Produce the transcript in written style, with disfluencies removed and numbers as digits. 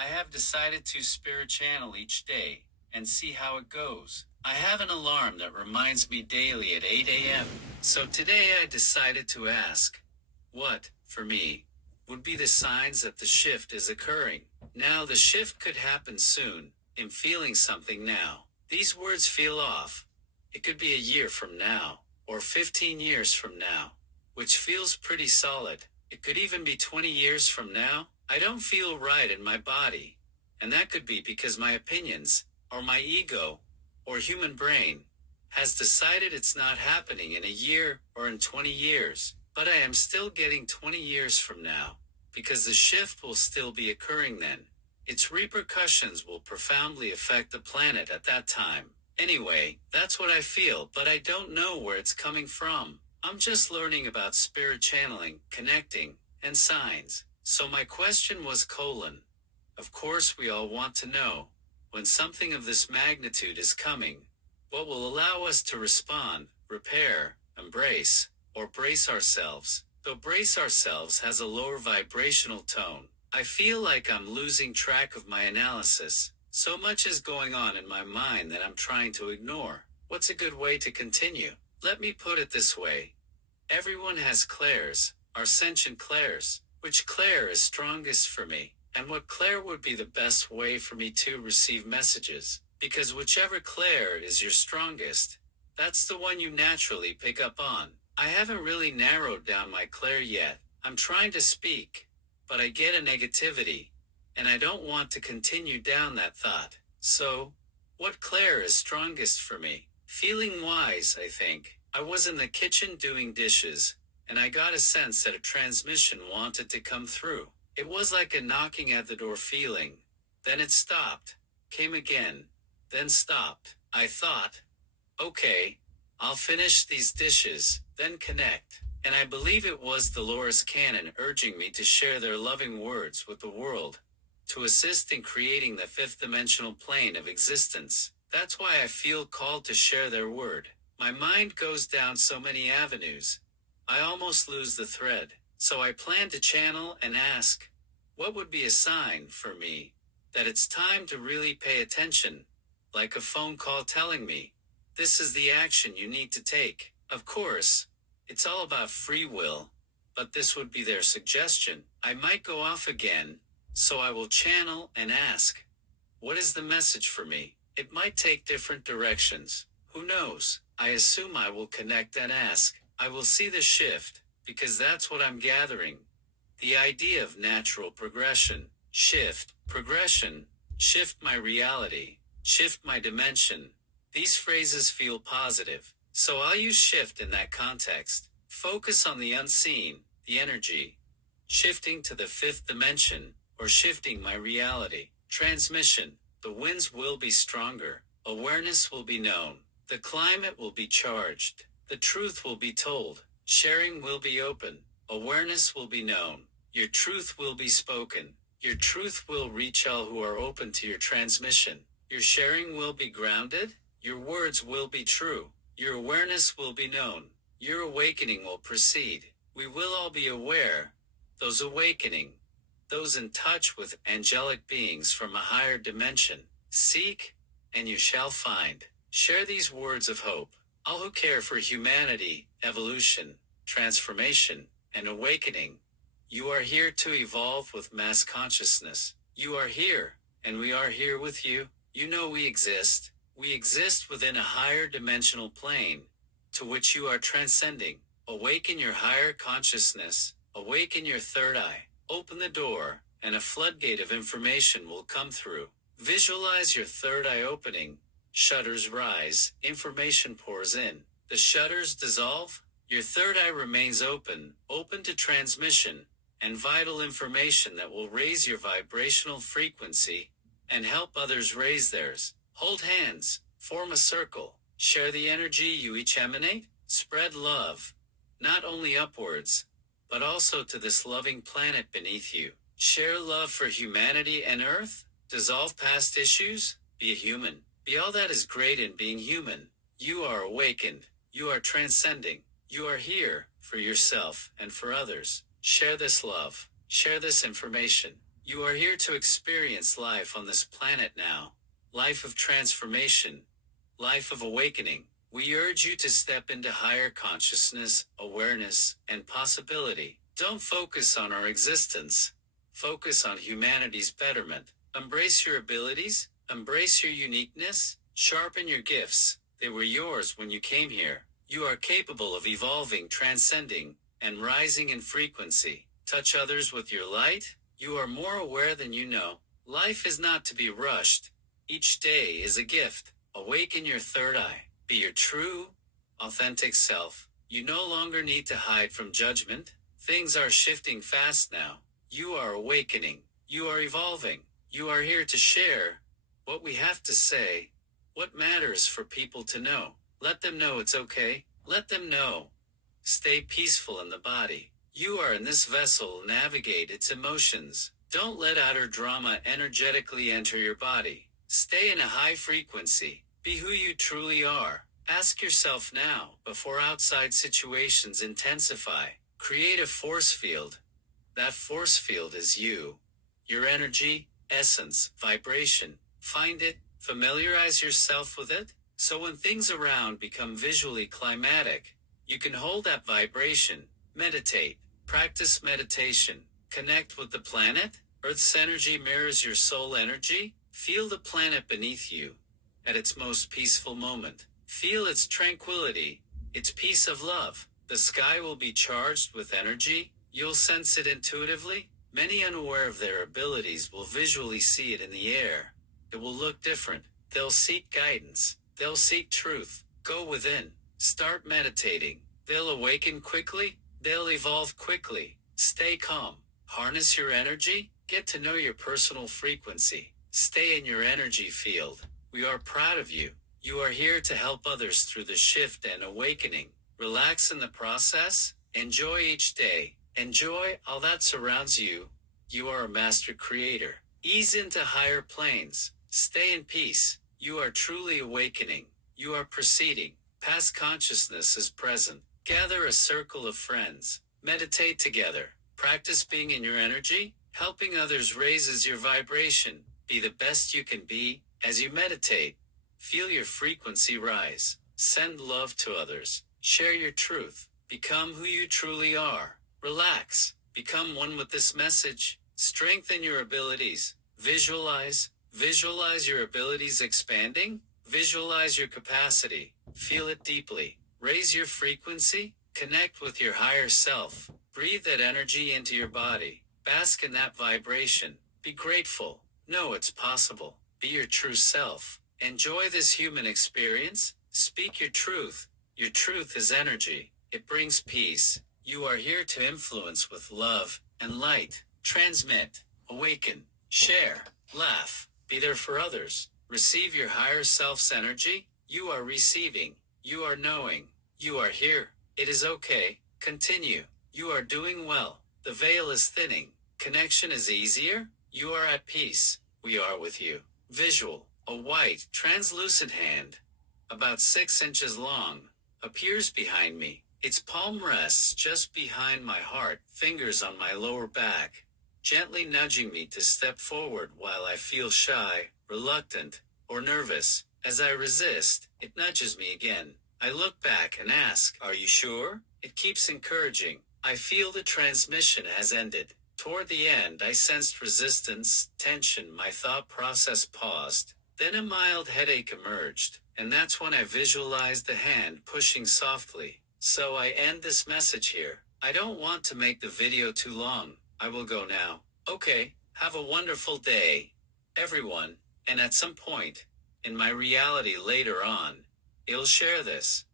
I have decided to spirit channel each day and see how it goes. I have an alarm that reminds me daily at 8 a.m. So today I decided to ask, what, for me, would be the signs that the shift is occurring? Now the shift could happen soon. I'm feeling something now. These words feel off. It could be a year from now, or 15 years from now, which feels pretty solid. It could even be 20 years from now. I don't feel right in my body. And that could be because my opinions, or my ego, or human brain, has decided it's not happening in a year or in 20 years. But I am still getting 20 years from now, because the shift will still be occurring then. Its repercussions will profoundly affect the planet at that time. Anyway, that's what I feel, but I don't know where it's coming from. I'm just learning about spirit channeling, connecting, and signs. So my question was of course we all want to know, when something of this magnitude is coming, what will allow us to respond, repair, embrace, or brace ourselves? Though brace ourselves has a lower vibrational tone, I feel like I'm losing track of my analysis. So much is going on in my mind that I'm trying to ignore. What's a good way to continue? Let me put it this way. Everyone has clairs, our sentient clairs. Which clair is strongest for me? And what clair would be the best way for me to receive messages? Because whichever clair is your strongest, that's the one you naturally pick up on. I haven't really narrowed down my clair yet. I'm trying to speak, but I get a negativity, and I don't want to continue down that thought. So, what clair is strongest for me? Feeling wise, I think. I was in the kitchen doing dishes, and I got a sense that a transmission wanted to come through. It was like a knocking at the door feeling. Then it stopped, came again, then stopped. I thought, okay, I'll finish these dishes, then connect. And I believe it was Dolores Cannon urging me to share their loving words with the world, to assist in creating the fifth dimensional plane of existence. That's why I feel called to share their word. My mind goes down so many avenues, I almost lose the thread. So I plan to channel and ask, what would be a sign for me that it's time to really pay attention, like a phone call telling me, this is the action you need to take. Of course, it's all about free will, but this would be their suggestion. I might go off again, so I will channel and ask, what is the message for me? It might take different directions. Who knows? I assume I will connect and ask. I will see the shift, because that's what I'm gathering. The idea of natural progression, shift, progression, shift my reality, shift my dimension. These phrases feel positive, so I'll use shift in that context. Focus on the unseen, the energy. Shifting to the fifth dimension, or shifting my reality. Transmission, the winds will be stronger, awareness will be known, the climate will be charged. The truth will be told, sharing will be open, awareness will be known, your truth will be spoken, your truth will reach all who are open to your transmission, your sharing will be grounded, your words will be true, your awareness will be known, your awakening will proceed, we will all be aware, those awakening, those in touch with angelic beings from a higher dimension. Seek, and you shall find. Share these words of hope. All who care for humanity, evolution, transformation, and awakening. You are here to evolve with mass consciousness. You are here, and we are here with you. You know we exist. We exist within a higher dimensional plane, to which you are transcending. Awaken your higher consciousness. Awaken your third eye. Open the door, and a floodgate of information will come through. Visualize your third eye opening. Shutters rise, information pours in. The shutters dissolve, your third eye remains open, open to transmission, and vital information that will raise your vibrational frequency, and help others raise theirs. Hold hands, form a circle, share the energy you each emanate, spread love, not only upwards, but also to this loving planet beneath you. Share love for humanity and Earth, dissolve past issues, be a human. Be all that is great in being human. You are awakened. You are transcending. You are here for yourself and for others. Share this love. Share this information. You are here to experience life on this planet now. Life of transformation. Life of awakening. We urge you to step into higher consciousness, awareness, and possibility. Don't focus on our existence. Focus on humanity's betterment. Embrace your abilities. Embrace your uniqueness. Sharpen your gifts. They were yours when you came here. You are capable of evolving, transcending, and rising in frequency. Touch others with your light. You are more aware than you know. Life is not to be rushed. Each day is a gift. Awaken your third eye. Be your true, authentic self. You no longer need to hide from judgment. Things are shifting fast now. You are awakening. You are evolving. You are here to share what we have to say, what matters for people to know. Let them know it's okay. Let them know. Stay peaceful in the body. You are in this vessel, navigate its emotions. Don't let outer drama energetically enter your body. Stay in a high frequency. Be who you truly are. Ask yourself now, before outside situations intensify. Create a force field. That force field is you. Your energy, essence, vibration. Find it, familiarize yourself with it, so when things around become visually climatic, you can hold that vibration. Meditate. Practice meditation. Connect with the planet. Earth's energy mirrors your soul energy. Feel the planet beneath you at its most peaceful moment. Feel its tranquility, its peace of love. The sky will be charged with energy. You'll sense it intuitively. Many unaware of their abilities will visually see it in the air. It will look different. They'll seek guidance. They'll seek truth. Go within. Start meditating. They'll awaken quickly. They'll evolve quickly. Stay calm. Harness your energy. Get to know your personal frequency. Stay in your energy field. We are proud of you. You are here to help others through the shift and awakening. Relax in the process. Enjoy each day. Enjoy all that surrounds you. You are a master creator. Ease into higher planes. Stay in peace. You are truly awakening. You are proceeding. Past consciousness is present. Gather a circle of friends. Meditate together. Practice being in your energy. Helping others raises your vibration. Be the best you can be. As you meditate, feel your frequency rise. Send love to others. Share your truth. Become who you truly are. Relax. Become one with this message. Strengthen your abilities. Visualize. Visualize your abilities expanding. Visualize your capacity. Feel it deeply. Raise your frequency. Connect with your higher self. Breathe that energy into your body. Bask in that vibration. Be grateful. Know it's possible. Be your true self. Enjoy this human experience. Speak your truth. Your truth is energy. It brings peace. You are here to influence with love and light. Transmit. Awaken. Share. Laugh. Be there for others. Receive your higher self's energy. You are receiving. You are knowing. You are here. It is okay. Continue. You are doing well. The veil is thinning. Connection is easier. You are at peace. We are with you. Visual. A white, translucent hand, about 6 inches long, appears behind me. Its palm rests just behind my heart, fingers on my lower back, gently nudging me to step forward while I feel shy, reluctant, or nervous. As I resist, it nudges me again. I look back and ask, "Are you sure?" It keeps encouraging. I feel the transmission has ended. Toward the end, I sensed resistance, tension, my thought process paused. Then a mild headache emerged, and that's when I visualized the hand pushing softly. So I end this message here. I don't want to make the video too long. I will go now. Okay, have a wonderful day, everyone, and at some point, in my reality later on, I'll share this.